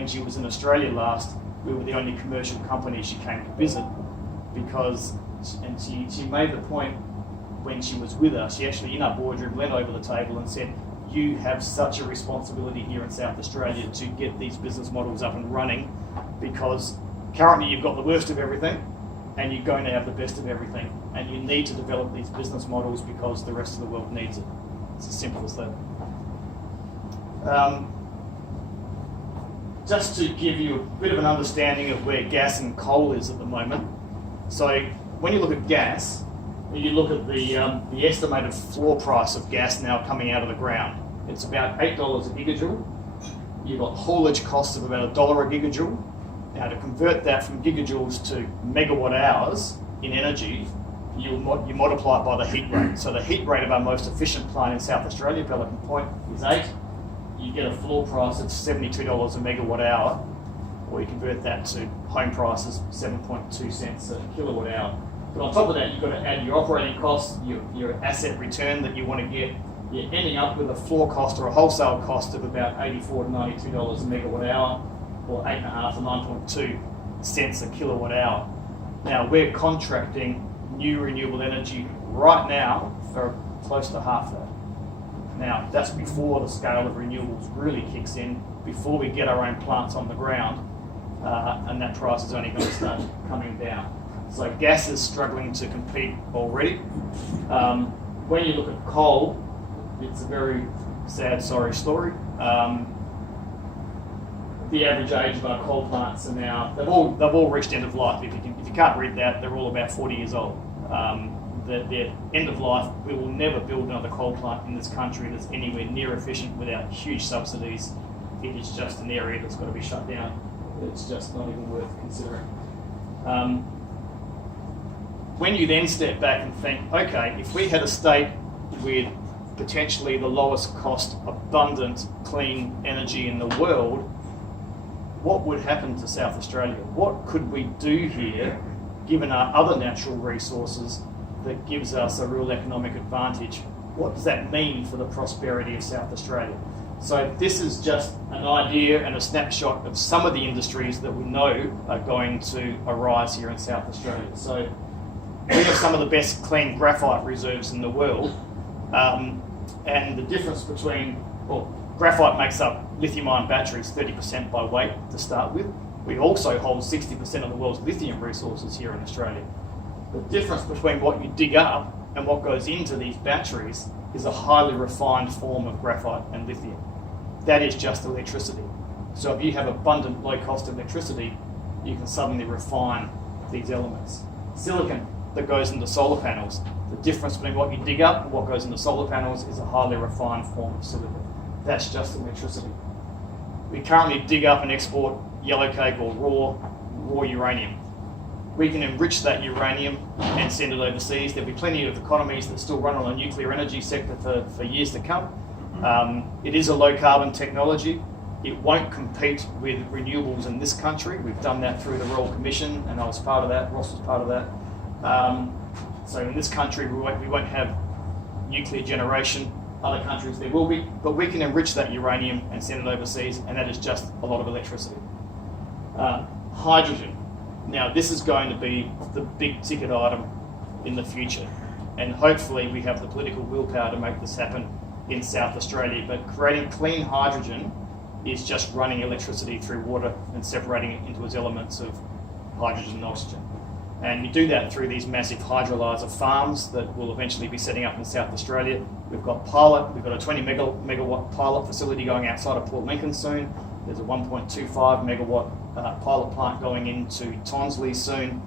when she was in Australia last, we were the only commercial company she came to visit because, and she made the point when she was with us, she actually in our boardroom leant over the table and said, you have such a responsibility here in South Australia to get these business models up and running because currently you've got the worst of everything and you're going to have the best of everything, and you need to develop these business models because the rest of the world needs it. It's as simple as that. Just to give you a bit of an understanding of where gas and coal is at the moment. So when you look at gas, you look at the estimated floor price of gas now coming out of the ground. It's about $8 a gigajoule. You've got haulage costs of about $1 a gigajoule. Now to convert that from gigajoules to megawatt hours in energy, you multiply it by the heat rate. So the heat rate of our most efficient plant in South Australia, Pelican Point, is 8. You get a floor price of $72 a megawatt hour, or you convert that to home prices, 7.2 cents a kilowatt hour. But on top of that, you've got to add your operating costs, your asset return that you want to get. You're ending up with a floor cost or a wholesale cost of about $84 to $92 a megawatt hour, or 8.5 to 9.2 cents a kilowatt hour. Now, we're contracting new renewable energy right now for close to half that. Now, that's before the scale of renewables really kicks in, before we get our own plants on the ground, and that price is only going to start coming down. So gas is struggling to compete already. When you look at coal, it's a very sad, sorry story. The average age of our coal plants are now, they've all reached end of life. If you can't read that, they're all about 40 years old. They're end of life. We will never build another coal plant in this country that's anywhere near efficient without huge subsidies. It is just an area that's got to be shut down. It's just not even worth considering. When you then step back and think, okay, if we had a state with potentially the lowest cost, abundant, clean energy in the world, what would happen to South Australia? What could we do here, given our other natural resources, that gives us a real economic advantage? What does that mean for the prosperity of South Australia? So this is just an idea and a snapshot of some of the industries that we know are going to arise here in South Australia. So we have some of the best clean graphite reserves in the world, and the difference between, well, graphite makes up lithium-ion batteries 30% by weight to start with. We also hold 60% of the world's lithium resources here in Australia. The difference between what you dig up and what goes into these batteries is a highly refined form of graphite and lithium. That is just electricity. So if you have abundant low-cost electricity, you can suddenly refine these elements. Silicon that goes into solar panels, the difference between what you dig up and what goes into solar panels is a highly refined form of silicon. That's just electricity. We currently dig up and export yellowcake or raw uranium. We can enrich that uranium and send it overseas. There'll be plenty of economies that still run on a nuclear energy sector for years to come. It is a low carbon technology. It won't compete with renewables in this country. We've done that through the Royal Commission, and I was part of that, Ross was part of that. So in this country, we won't have nuclear generation. Other countries there will be, but we can enrich that uranium and send it overseas, and that is just a lot of electricity. Hydrogen. Now, this is going to be the big ticket item in the future, and hopefully we have the political willpower to make this happen in South Australia. But creating clean hydrogen is just running electricity through water and separating it into its elements of hydrogen and oxygen. And you do that through these massive hydrolyzer farms that will eventually be setting up in South Australia. We've got a 20 megawatt pilot facility going outside of Port Lincoln soon. There's a 1.25 megawatt pilot plant going into Tonsley soon.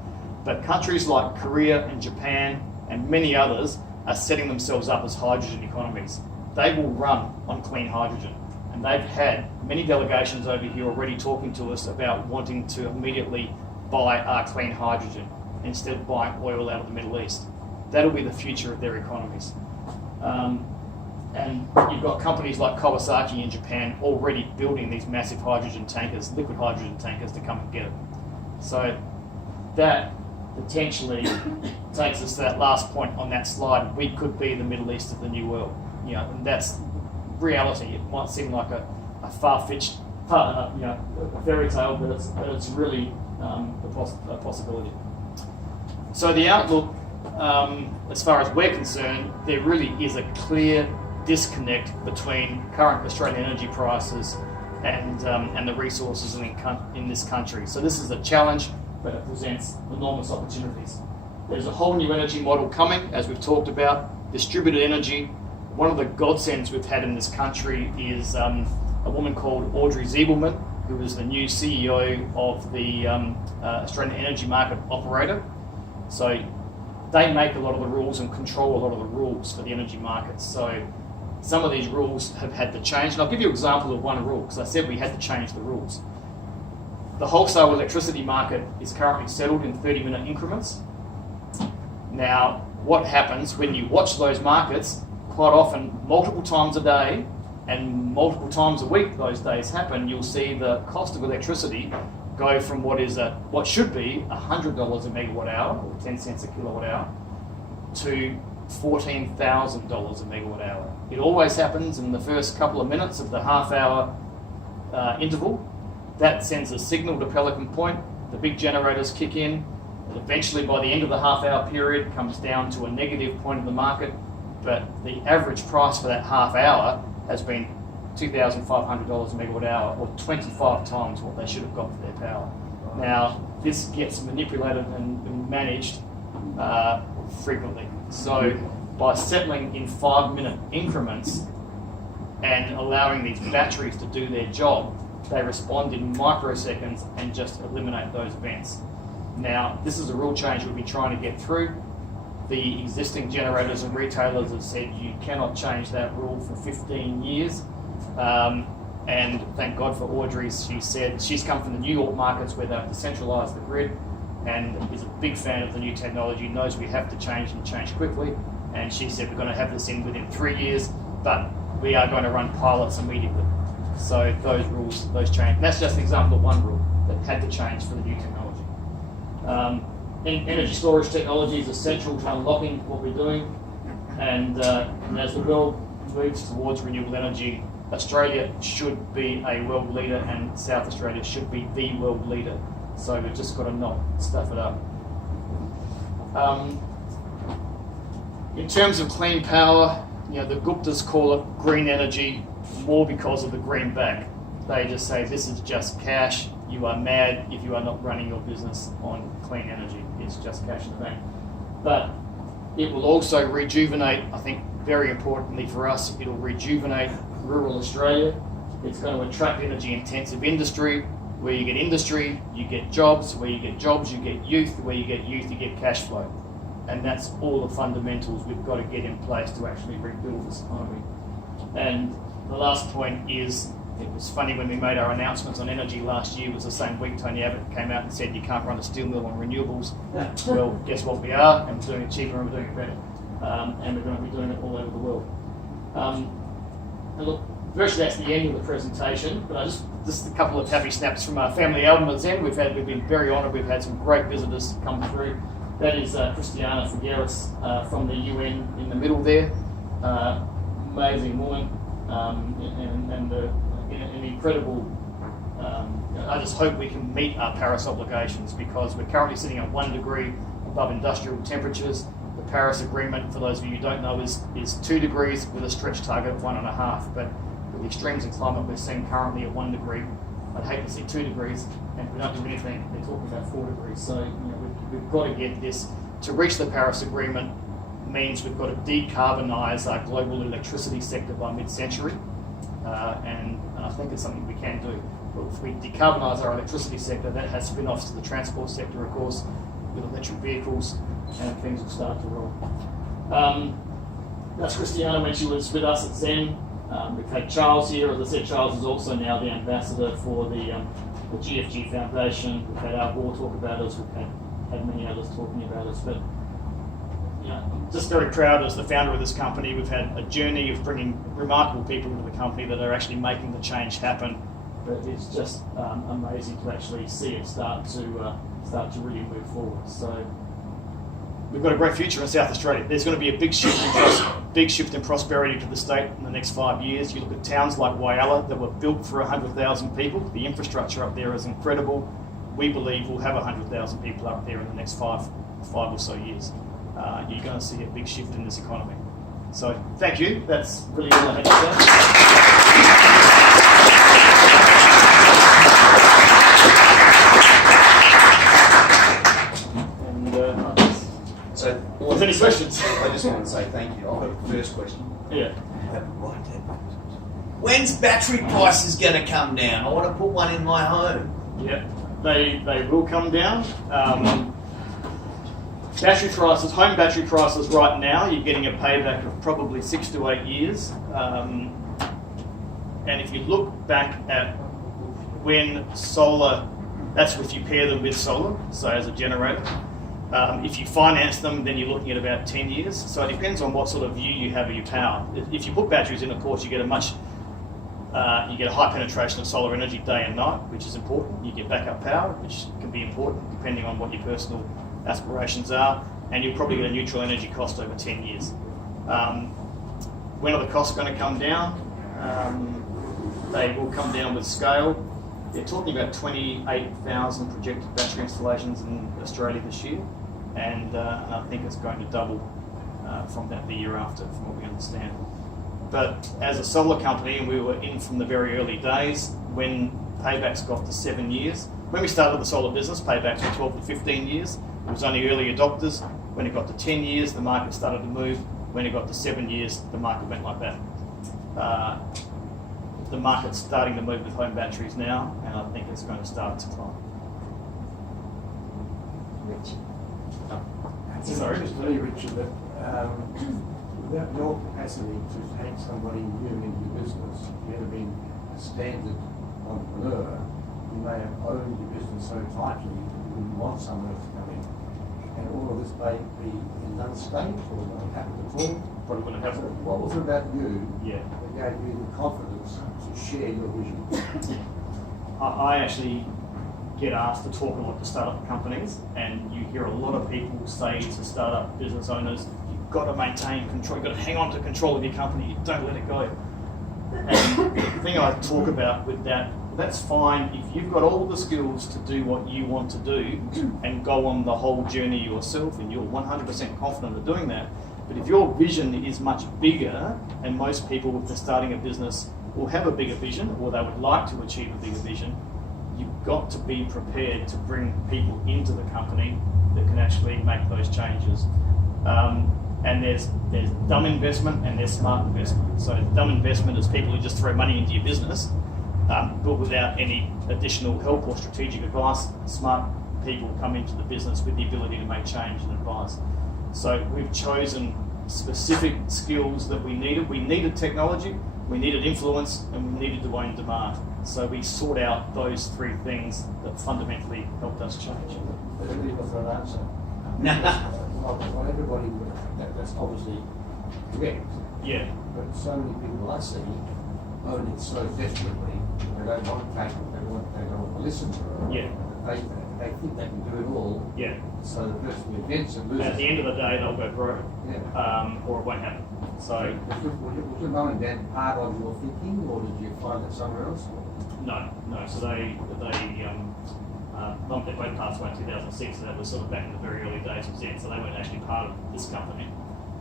But countries like Korea and Japan and many others are setting themselves up as hydrogen economies. They will run on clean hydrogen. And they've had many delegations over here already talking to us about wanting to immediately buy our clean hydrogen instead of buying oil out of the Middle East. That'll be the future of their economies. And you've got companies like Kawasaki in Japan already building these massive hydrogen tankers, liquid hydrogen tankers, to come and get it. So that potentially takes us to that last point on that slide. We could be the Middle East of the new world. And that's reality. It might seem like a far-fetched a fairy tale, but it's really a possibility. So the outlook, as far as we're concerned, there really is a clear disconnect between current Australian energy prices and the resources in this country. So this is a challenge, but it presents enormous opportunities. There's a whole new energy model coming, as we've talked about, distributed energy. One of the godsends we've had in this country is a woman called Audrey Zibelman, who is the new CEO of the Australian Energy Market operator. So they make a lot of the rules and control a lot of the rules for the energy markets. So some of these rules have had to change. And I'll give you an example of one rule, because I said we had to change the rules. The wholesale electricity market is currently settled in 30-minute increments. Now, what happens when you watch those markets, quite often multiple times a day and multiple times a week those days happen, you'll see the cost of electricity go from what should be $100 a megawatt hour, or 10 cents a kilowatt hour, to $14,000 a megawatt hour. It always happens in the first couple of minutes of the half-hour interval. That sends a signal to Pelican Point. The big generators kick in. And eventually, by the end of the half-hour period, comes down to a negative point of the market. But the average price for that half hour has been $2,500 a megawatt hour, or 25 times what they should have got for their power. Now, this gets manipulated and managed frequently. So by settling in 5-minute increments and allowing these batteries to do their job, they respond in microseconds and just eliminate those events. Now, this is a rule change we've been trying to get through. The existing generators and retailers have said you cannot change that rule for 15 years. And thank God for Audrey. She said she's come from the New York markets where they've decentralised the grid and is a big fan of the new technology, knows we have to change and change quickly. And she said we're going to have this in within 3 years, but we are going to run pilots immediately. So those rules, those change. That's just an example of one rule that had to change for the new technology. Energy storage technology is essential to unlocking what we're doing, and as the world moves towards renewable energy, Australia should be a world leader and South Australia should be the world leader. So we've just got to not stuff it up. In terms of clean power, the Guptas call it green energy more because of the green back. They just say this is just cash. You are mad if you are not running your business on clean energy. It's just cash in the bank. But it will also rejuvenate, I think very importantly for us, it'll rejuvenate rural Australia. It's going to attract energy intensive industry. Where you get industry, you get jobs. Where you get jobs, you get youth. Where you get youth, you get cash flow. And that's all the fundamentals we've got to get in place to actually rebuild this economy. And the last point is, it was funny when we made our announcements on energy last year, it was the same week Tony Abbott came out and said you can't run a steel mill on renewables. Well, guess what, we are, and we're doing it cheaper and we're doing it better. And we're going to be doing it all over the world. And look, virtually that's the end of the presentation, but just a couple of happy snaps from our family album at ZEN. We've been very honoured, we've had some great visitors come through. That is Christiana Figueres from the UN in the middle there. Amazing woman, and an incredible, I just hope we can meet our Paris obligations, because we're currently sitting at 1 degree above industrial temperatures. The Paris Agreement, for those of you who don't know, is 2 degrees with a stretch target of 1.5. But with the extremes in climate we're seeing currently at 1 degree, I'd hate to see 2 degrees, and if we don't do anything, they're talking about 4 degrees. So we've got to get this. To reach the Paris Agreement means we've got to decarbonise our global electricity sector by mid-century, and I think it's something we can do. But if we decarbonise our electricity sector, that has spin-offs to the transport sector, of course, with electric vehicles, and things will start to roll. That's Christiana when she was with us at ZEN. We've had Charles here. As I said, Charles is also now the ambassador for the GFG Foundation. We've had our board talk about us. We've had many others talking about us. But I'm just very proud as the founder of this company. We've had a journey of bringing remarkable people into the company that are actually making the change happen. But it's just amazing to actually see it start to really move forward. So we've got a great future in South Australia. There's going to be a big shift in big shift in prosperity to the state in the next 5 years. You look at towns like Whyalla that were built for 100,000 people. The infrastructure up there is incredible. We believe we'll have 100,000 people up there in the next five or so years. You're going to see a big shift in this economy. So thank you. That's really all I had to say. And so, was there any questions? I just want to say thank you. I've got a first question. Yeah. When's battery prices going to come down? I want to put one in my home. Yeah, they will come down. Battery prices, home battery prices right now, you're getting a payback of probably 6 to 8 years. And if you look back at when solar, that's if you pair them with solar, so as a generator. If you finance them, then you're looking at about 10 years. So it depends on what sort of view you have of your power. If you put batteries in, of course, you get a high penetration of solar energy day and night, which is important. You get backup power, which can be important depending on what your personal aspirations are, and you'll probably get a neutral energy cost over 10 years. When are the costs going to come down? They will come down with scale. They're talking about 28,000 projected battery installations in Australia this year, and I think it's going to double from that the year after, from what we understand. But as a solar company, and we were in from the very early days, when paybacks got to 7 years, when we started the solar business, paybacks were 12 to 15 years. It was only early adopters. When it got to 10 years, the market started to move. When it got to 7 years, the market went like that. The market's starting to move with home batteries now, and I think it's going to start to climb. Rich. Sorry? Just really, Richard, that without your capacity to take somebody new into your business, if you had been a standard entrepreneur, you may have owned your business so tightly that you wouldn't want someone else to come in. And all of this may be in unstable or not happen at all. Probably wouldn't have happened. What was it about you Yeah. that gave you the confidence to share your vision? I actually get asked to talk a lot to startup companies, and you hear a lot of people say to startup business owners, you've got to maintain control, you've got to hang on to control of your company, you don't let it go. And the thing I talk about with that, that's fine if you've got all the skills to do what you want to do and go on the whole journey yourself, and you're 100% confident of doing that. But if your vision is much bigger, and most people, if they're starting a business, will have a bigger vision, or they would like to achieve a bigger vision, you've got to be prepared to bring people into the company that can actually make those changes. And there's dumb investment and there's smart investment. So dumb investment is people who just throw money into your business, but without any additional help or strategic advice. Smart people come into the business with the ability to make change and advice. So we've chosen specific skills that we needed. We needed technology, we needed influence, and we needed to own demand. So we sought out those three things that fundamentally helped us change. But it really wasn't an answer. Not everybody would. That's obviously correct. Yeah. But so many people I see own it so desperately, they don't want to take it, they don't want to listen to it. Yeah. They think they can do it all. Yeah. So the person who invents it loses. At the end of the day, they'll go broke, Yeah. or it won't happen. So Was your mum and dad part of your thinking, or did you find that somewhere else? no. So they both passed away in 2006. So that was sort of back in the very early days of ZEN. So they weren't actually part of this company.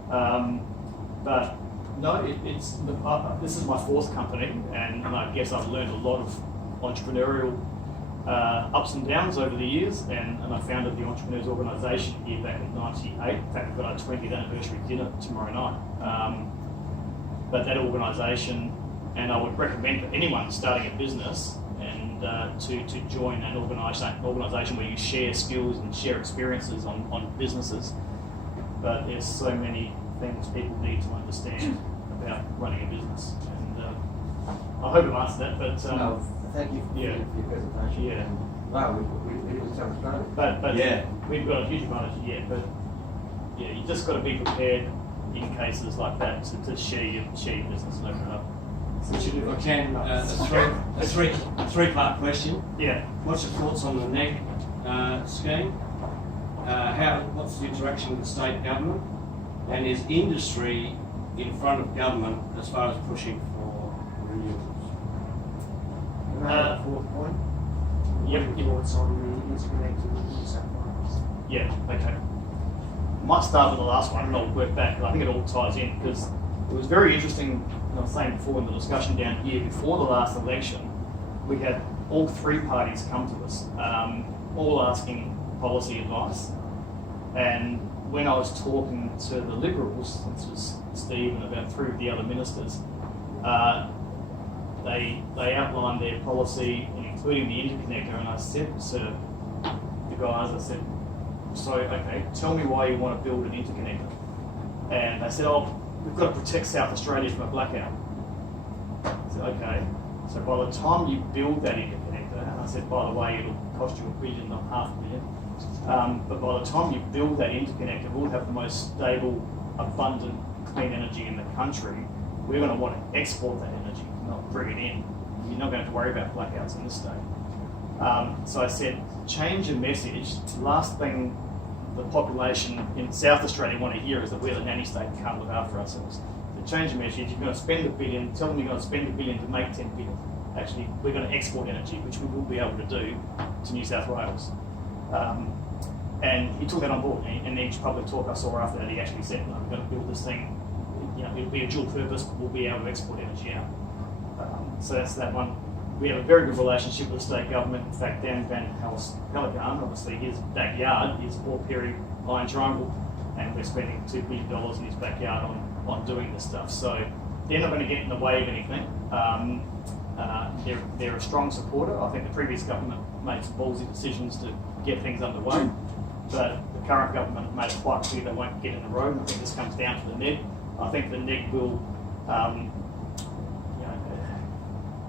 But no, this is my fourth company, and I guess I've learned a lot of entrepreneurial ups and downs over the years, and I founded the Entrepreneurs Organisation here back in '98. In fact, we've got our 20th anniversary dinner tomorrow night. But that organisation, and I would recommend for anyone starting a business and to join an organisation where you share skills and share experiences on businesses. But there's so many things people need to understand about running a business, and I hope I've answered that. But No, thank you for your presentation. Yeah. Wow, we was so great. But Yeah. we've got a huge advantage. Yeah, but yeah, you just got to be prepared in cases like that to share your business and open it up. Richard, if I can, a three-part question. Yeah. What's your thoughts on the NEG scheme? What's the interaction with the state government? And is industry in front of government as far as pushing for renewables? And then the fourth point. Yep. Thoughts on the interconnected with New South Wales? Yeah, okay. Might start with the last one and I'll work back, but I think it all ties in because it was very interesting, I was saying before in the discussion down here, before the last election, we had all three parties come to us, all asking policy advice. And when I was talking to the Liberals, this was Steve and about three of the other ministers, they outlined their policy, including the interconnector, and I said to the guys, I said, so, okay, tell me why you want to build an interconnector. And they said, oh, we've got to protect South Australia from a blackout. I said, okay, so by the time you build that interconnector, and I said, by the way, it'll cost you $1 billion, not $500,000, but by the time you build that interconnector, we'll have the most stable, abundant, clean energy in the country. We're going to want to export that energy, not bring it in. You're not going to have to worry about blackouts in this state. So I said, change your message. The last thing the population in South Australia want to hear is that we're the nanny state and can't look after ourselves. So change your message. You're going to spend $1 billion. Tell them you're going to spend $1 billion to make $10 billion. Actually, we're going to export energy, which we will be able to do to New South Wales. And he took that on board. And each public talk I saw after that, he actually said, no, we're going to build this thing. You know, it'll be a dual purpose, but we'll be able to export energy out. So that's that one. We have a very good relationship with the state government. In fact, Dan Van Pelican, obviously his backyard is Port Pirie Iron Triangle, and we're spending $2 billion in his backyard on doing this stuff. So they're not going to get in the way of anything. They're a strong supporter. I think the previous government made some ballsy decisions to get things underway, but the current government made it quite clear they won't get in the road. I think this comes down to the NED. I think the NED will,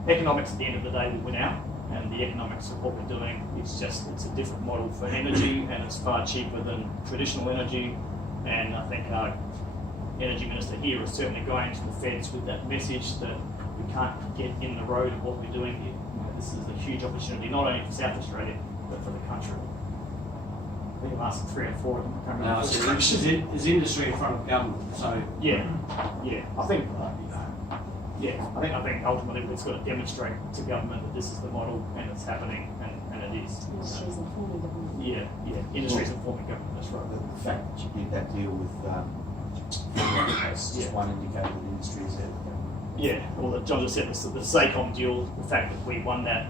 economics at the end of the day will win out, and the economics of what we're doing is just, it's a different model for energy, and it's far cheaper than traditional energy. And I think our energy minister here is certainly going to the feds with that message that we can't get in the road of what we're doing here. This is a huge opportunity, not only for South Australia, but for the country. I think I'm asking 3 or 4 of them. I can't remember. No, so is industry in front of government, so... Yeah. I think ultimately it's got to demonstrate to government that this is the model and it's happening, and it is. Industries informing government. Yeah. Industries informing government, that's right. The fact that you did that deal with Parlamentos, just one indicator that industry is there. Yeah, well, John just said the SACOM deal, the fact that we won that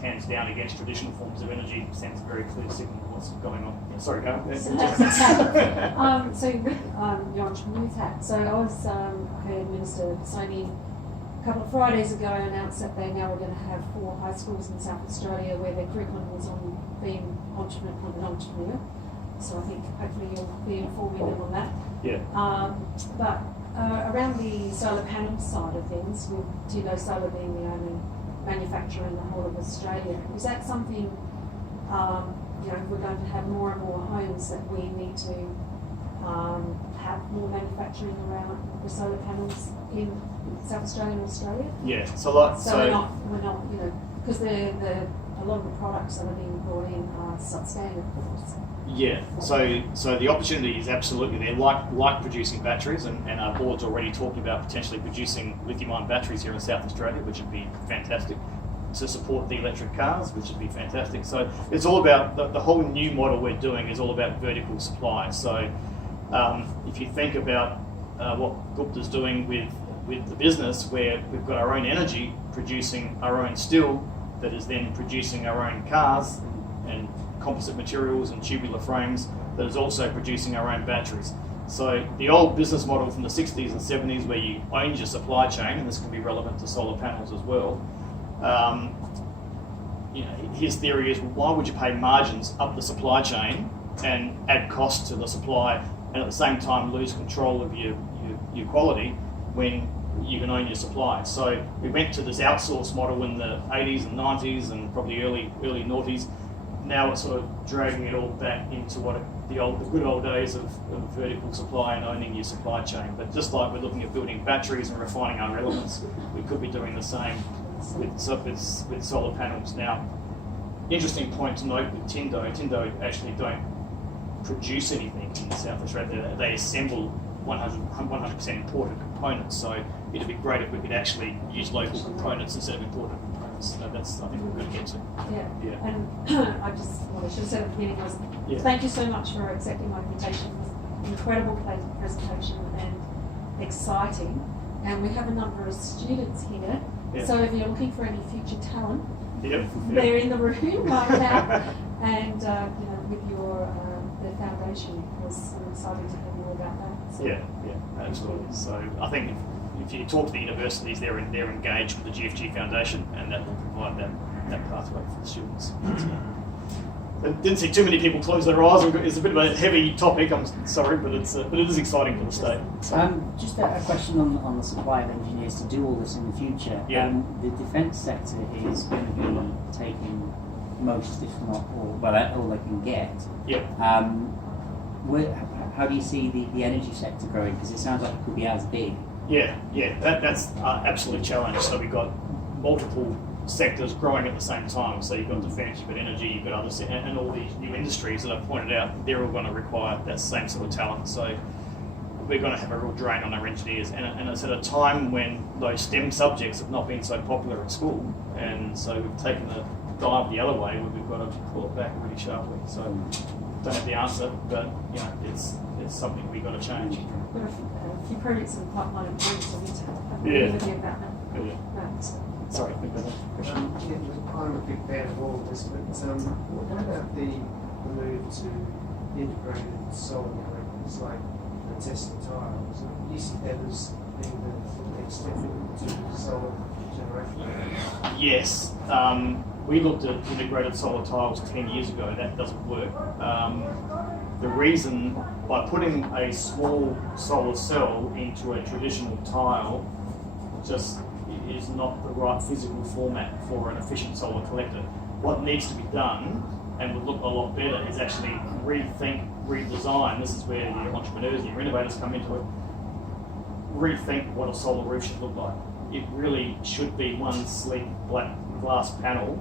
hands down against traditional forms of energy sends a very clear signal of what's going on. Yeah, sorry, go ahead. So that's okay. So with your entrepreneur tax, so I was heard Minister Sony a couple of Fridays ago announced that they now are going to have 4 high schools in South Australia where their curriculum was on being an entrepreneur. So I think hopefully you'll be informing them on that. Yeah. But around the solar panel side of things, with Tindo Solar being the only manufacturer in the whole of Australia, is that something, if we're going to have more and more homes, that we need to have more manufacturing around the solar panels in South Australia and Australia? Yeah, so we're not, because a lot of the products that are being brought in are substandard. Yeah, so the opportunity is absolutely there, like producing batteries, and our board's already talking about potentially producing lithium-ion batteries here in South Australia, which would be fantastic, to support the electric cars, which would be fantastic. So it's all about, the whole new model we're doing is all about vertical supply. So if you think about what Gupta's doing with the business, where we've got our own energy, producing our own steel, that is then producing our own cars and composite materials and tubular frames, that is also producing our own batteries. So the old business model from the 60s and 70s, where you owned your supply chain, and this can be relevant to solar panels as well, his theory is, why would you pay margins up the supply chain and add cost to the supply, and at the same time lose control of your quality when you can own your supply? So we went to this outsource model in the 80s and 90s and probably early noughties. Now it's sort of dragging it all back into the good old days of vertical supply and owning your supply chain. But just like we're looking at building batteries and refining our elements, we could be doing the same with solar panels. Now, interesting point to note with Tindo actually don't produce anything in South Australia. They assemble 100% imported components. So it'd be great if we could actually use local components instead of imported components. So that's, I think, we're going to get to. Yeah. Yeah. And I just, what I should have said at the beginning was, Yeah. thank you so much for accepting my invitation. It was an incredible presentation and exciting. And we have a number of students here. Yeah. So if you're looking for any future talent, Yep. they're in the room right now. And with your the foundation, I'm excited to hear more about that. So. Yeah, absolutely. So I think if you talk to the universities, they're engaged with the GFG Foundation, and that will provide that pathway for the students. I didn't see too many people close their eyes. It's a bit of a heavy topic. I'm sorry, but it is exciting for the state. So. Just a question on the supply of engineers to do all this in the future. Yeah. The defence sector is going to be taking most, if not all, all they can get. Yeah. How do you see the energy sector growing? Because it sounds like it could be as big. Yeah. That's an absolute challenge. So we've got multiple sectors growing at the same time. So you've got defence, you've got energy, you've got other and all these new industries that I've pointed out. They're all going to require that same sort of talent. So we're going to have a real drain on our engineers, and it's at a time when those STEM subjects have not been so popular at school, and so we've taken the dive the other way where we've got to pull it back really sharply. So don't have the answer, but it's something we've got to change. There are a few projects in the pipeline at the moment, so we need to have a Yeah. review about that. Yeah. Right. Sorry, question. I'm a big fan of all of this, but what about the move to integrated solar collectors like the Tesla tiles? Do you see that as being the next step into solar generation? Yes. We looked at integrated solar tiles 10 years ago. That doesn't work. The reason, by putting a small solar cell into a traditional tile, just is not the right physical format for an efficient solar collector. What needs to be done, and would look a lot better, is actually rethink, redesign. This is where the entrepreneurs and your innovators come into it. Rethink what a solar roof should look like. It really should be one sleek black glass panel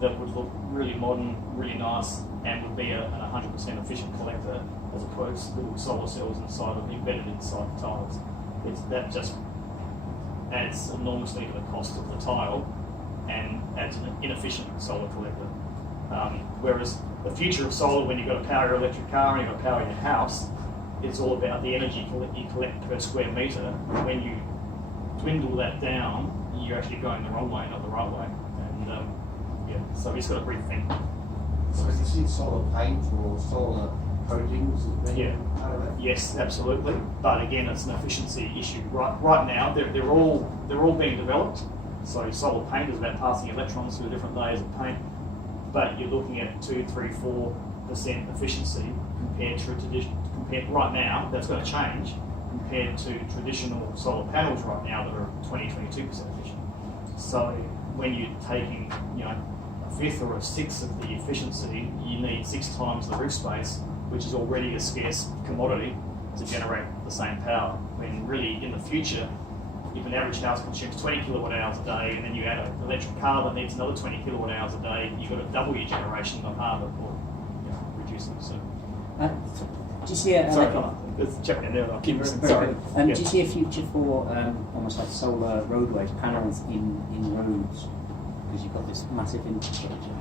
that would look really modern, really nice, and would be a 100% efficient collector, as opposed to little solar cells embedded inside the tiles. That just adds enormously to the cost of the tile and adds an inefficient solar collector. Whereas the future of solar, when you've got to power your electric car and you've got to power your house, it's all about the energy you collect per square metre. When you dwindle that down, you're actually going the wrong way, not the right way. And so we've just got to rethink. So do you see solar paint or solar coatings as being part of that? Yes, absolutely. But again, it's an efficiency issue. Right now, they're all being developed. So solar paint is about passing electrons through different layers of paint, but you're looking at 2, 3, 4% efficiency compared right now. That's going to change compared to traditional solar panels right now that are 20-22% efficient. So when you're taking a fifth or a sixth of the efficiency, you need 6 times the roof space, which is already a scarce commodity, to generate the same power. When really in the future, if an average house consumes 20 kilowatt hours a day, and then you add an electric car that needs another 20 kilowatt hours a day, you've got to double your generation, not halve it, or reduce it. So. Do you see a Sorry, let's check in there. I'll keep listening. Sorry. Do you see a future for almost like solar roadways, panels in roads, because you've got this massive infrastructure?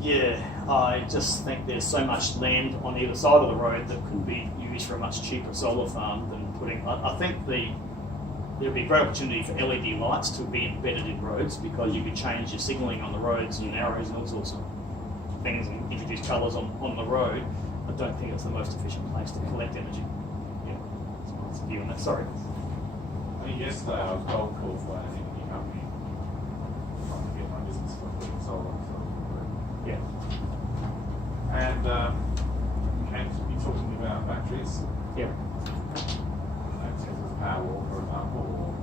Yeah, I just think there's so much land on either side of the road that could be used for a much cheaper solar farm than putting. I think there'd be a great opportunity for LED lights to be embedded in roads, because you could change your signalling on the roads and arrows and all sorts of things and introduce colours on the road. I don't think it's the most efficient place to collect energy. Yeah, that's my view on that. Sorry. I mean, yesterday I was gold called for an energy company trying to get my business for putting solar. Yeah. And you came to be talking about batteries. Yeah. Power, for example,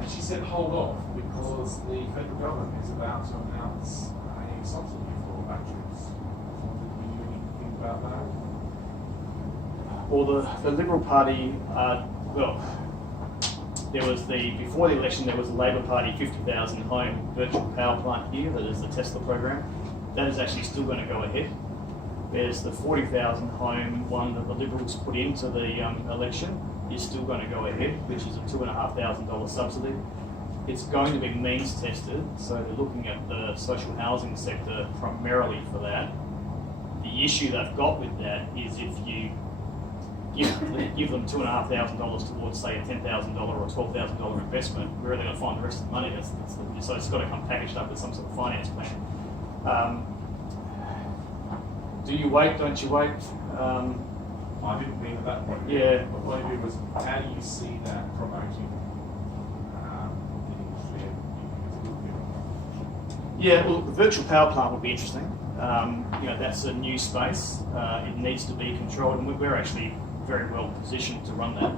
and she said hold off because the federal government is about to announce a subsidy for batteries. Did we do anything about that? Well, the Liberal Party, there was before the election there was a Labor Party 50,000 home virtual power plant here, that is the Tesla program. That is actually still going to go ahead. There's the 40,000 home one that the Liberals put into the election is still going to go ahead, which is a $2,500 subsidy. It's going to be means tested, so they're looking at the social housing sector primarily for that. The issue they've got with that is if you give them $2,500 towards, say, a $10,000 or $12,000 investment, where are they going to find the rest of the money? So it's got to come packaged up with some sort of finance plan. Do you wait? Don't you wait? I didn't mean at that point. Yeah. But what I did was, how do you see that promoting the industry? Yeah, well, the virtual power plant would be interesting. That's a new space. It needs to be controlled, and we're actually very well positioned to run that.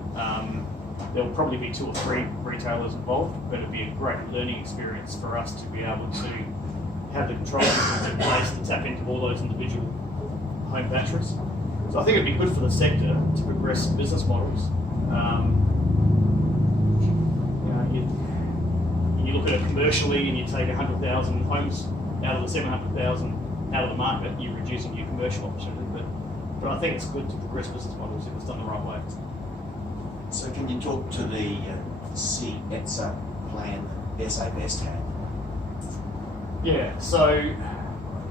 There'll probably be 2 or 3 retailers involved, but it'd be a great learning experience for us to be able to have the control systems in place to tap into all those individual home batteries. So I think it'd be good for the sector to progress business models. You look at it commercially and you take 100,000 homes out of the 700,000 out of the market, you're reducing your commercial opportunity. But I think it's good to progress business models if it's done the right way. So can you talk to the SIMEC Zen plan that SA Best had? Yeah, so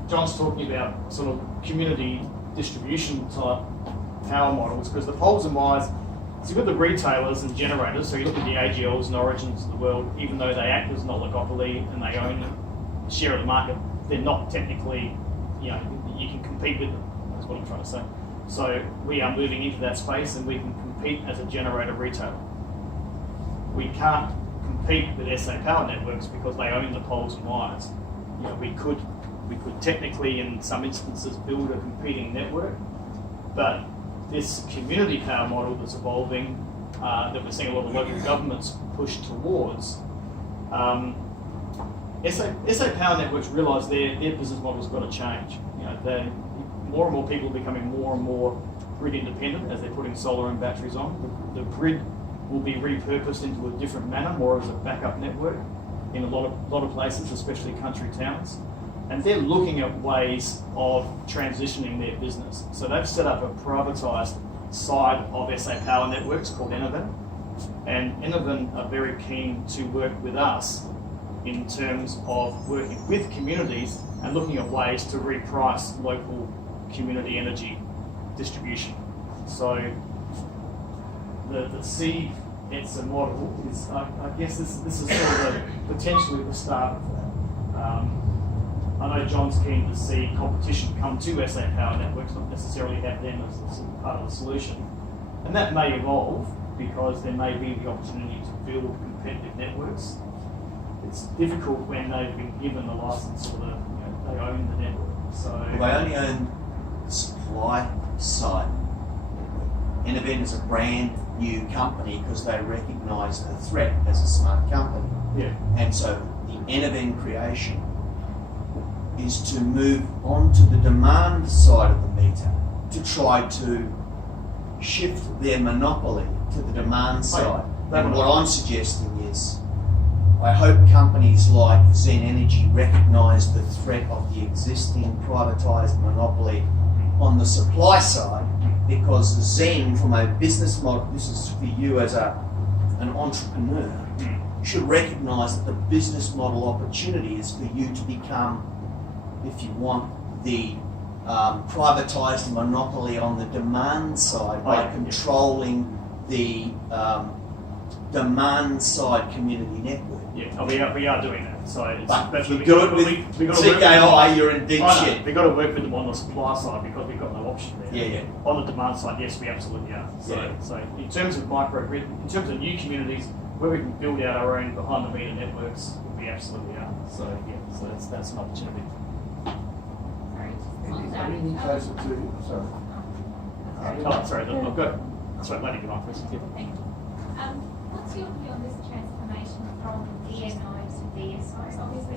John's talking about sort of community distribution type power models, because the poles and wires, so you've got the retailers and generators, so you look at the AGLs and Origins of the world, even though they act as an oligopoly and they own a share of the market, they're not technically, you can compete with them, that's what I'm trying to say. So we are moving into that space and we can compete as a generator retailer. We can't compete with SA Power Networks because they own the poles and wires. We could technically, in some instances, build a competing network, but this community power model that's evolving, that we're seeing a lot of local governments push towards, SA Power Networks realise their business model's got to change. More and more people are becoming more and more grid independent as they're putting solar and batteries on. The grid will be repurposed into a different manner, more as a backup network in a lot of places, especially country towns. And they're looking at ways of transitioning their business. So they've set up a privatised side of SA Power Networks called Enerven. And Enerven are very keen to work with us in terms of working with communities and looking at ways to reprice local community energy distribution. So the SIMEC Zen model is, I guess this is sort of potentially the start of that. I know John's keen to see competition come to SA Power Networks, not necessarily have them as part of the solution. And that may evolve because there may be the opportunity to build competitive networks. It's difficult when they've been given the license or they own the network. So Well, they only own the supply side. Enerven is a brand new company because they recognise the threat as a smart company. yeah, And so the Enerven creation is to move on to the demand side of the meter to try to shift their monopoly to the demand side. And what I'm suggesting is, I hope companies like ZEN Energy recognise the threat of the existing privatised monopoly on the supply side, because ZEN, from a business model, this is for you as an entrepreneur, should recognise that the business model opportunity is for you to become, if you want, the privatised monopoly on the demand side by controlling the demand side community network. yeah, we are doing that. So it's, But if you we do gotta- it we with gotta work with them. TKI, you're in deep I know, shit. we've got to work with them on the supply side because we've got no option there. Yeah. On the demand side, yes, we absolutely are. So in terms of microgrid, in terms of new communities where we can build out our own behind the meter networks, we absolutely are. So that's an opportunity. I mean, closer to, sorry. Oh, sorry, I've got. Sorry, lady, go on first. Yeah. Thank you. What's your view on this transformation from DNO to DSO? So obviously,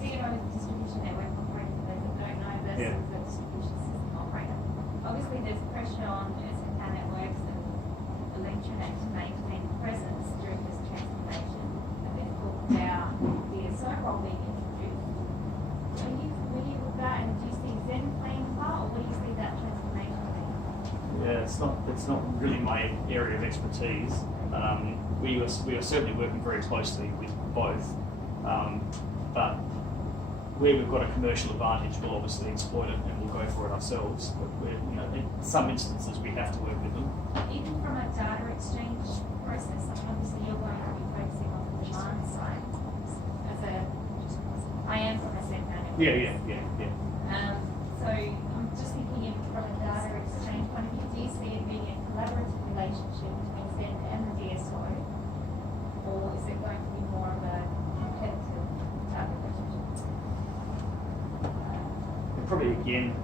DNO is a distribution network operator, for those that don't know, versus the distribution system operator. Obviously, there's pressure on SFR networks and Electranet to maintain presence during this transformation. And there's talk about DSO role being introduced. Are you familiar with that, and do you see ZEN playing a part, or it's not really my area of expertise. We are certainly working very closely with both, but where we've got a commercial advantage, we'll obviously exploit it and we'll go for it ourselves. But in some instances, we have to work with them. Even from a data exchange process, obviously you're going to be focusing on the demand side. I am from a ZEN Energy. Yeah. So I'm just thinking from a data exchange point of view, do you see it being a collaborative relationship between ZEN and the DSO, or is it going to be more of a competitive type of relationship? Probably again,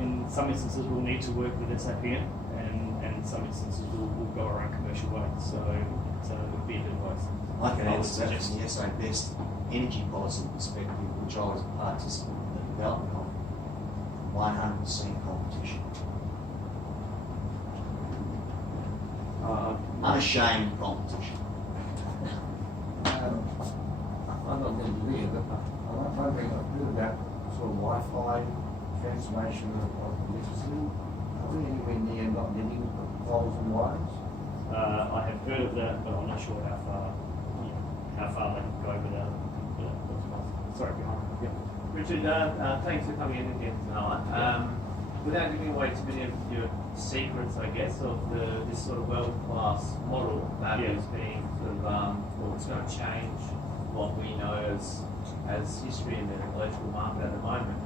in some instances we'll need to work with SAP, and in some instances we'll go our own commercial way. So it'll be a bit of both. I can answer that from the SA Best energy policy perspective, which I was a participant in the development of. 100% competition. Unashamed competition. I'm not an engineer, but I'm wondering a bit about sort of Wi-Fi transformation of electricity. Are we anywhere near not needing poles and wires? I have heard of that, but I'm not sure how far they can go without. Sorry, behind. Yeah. Richard, thanks for coming in again tonight. Without giving away too many of your secrets, I guess, of this sort of world-class model that is being sort of, well, it's going to change what we know as history in the electrical market at the moment.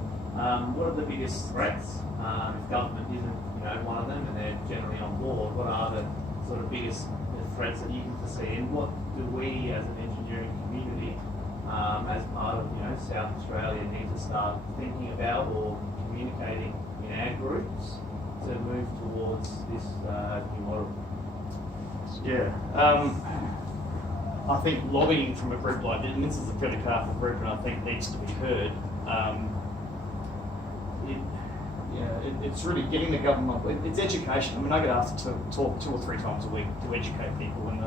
What are the biggest threats? If government isn't, one of them, and they're generally on board, what are the sort of biggest threats that you can foresee, and what do we as an engineering community, as part of South Australia, need to start thinking about or communicating in our groups to move towards this new model? Yeah. I think lobbying from a group like this, and this is a fairly powerful group, and I think needs to be heard. It's really getting the government. It's education. I mean, I get asked to talk 2 or 3 times a week to educate people, and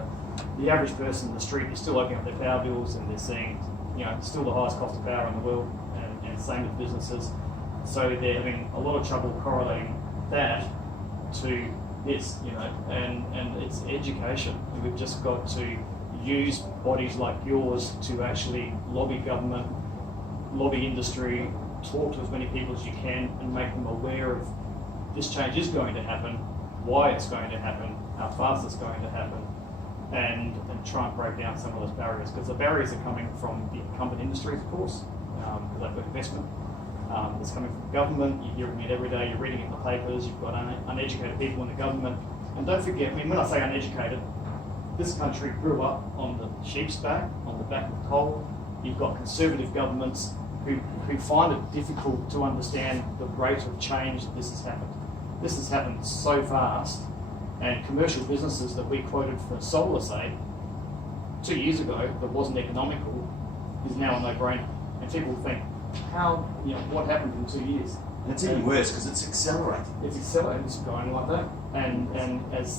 the average person in the street is still opening up their power bills and they're seeing, still the highest cost of power in the world, and same with businesses. So they're having a lot of trouble correlating that to this, and it's education. We've just got to use bodies like yours to actually lobby government, lobby industry, talk to as many people as you can and make them aware of this change is going to happen, why it's going to happen, how fast it's going to happen, and try and break down some of those barriers, because the barriers are coming from the incumbent industries, of course, because they've got investment. It's coming from government. You're hearing it every day, you're reading it in the papers, you've got uneducated people in the government. And don't forget, when I say uneducated, this country grew up on the sheep's back, on the back of coal. You've got conservative governments who find it difficult to understand the rate of change that this has happened. This has happened so fast, and commercial businesses that we quoted for solar, say, 2 years ago, that wasn't economical, is now a no-brainer. And people think, what happened in 2 years? And it's even worse because it's accelerating. It's accelerating, it's going like that. And as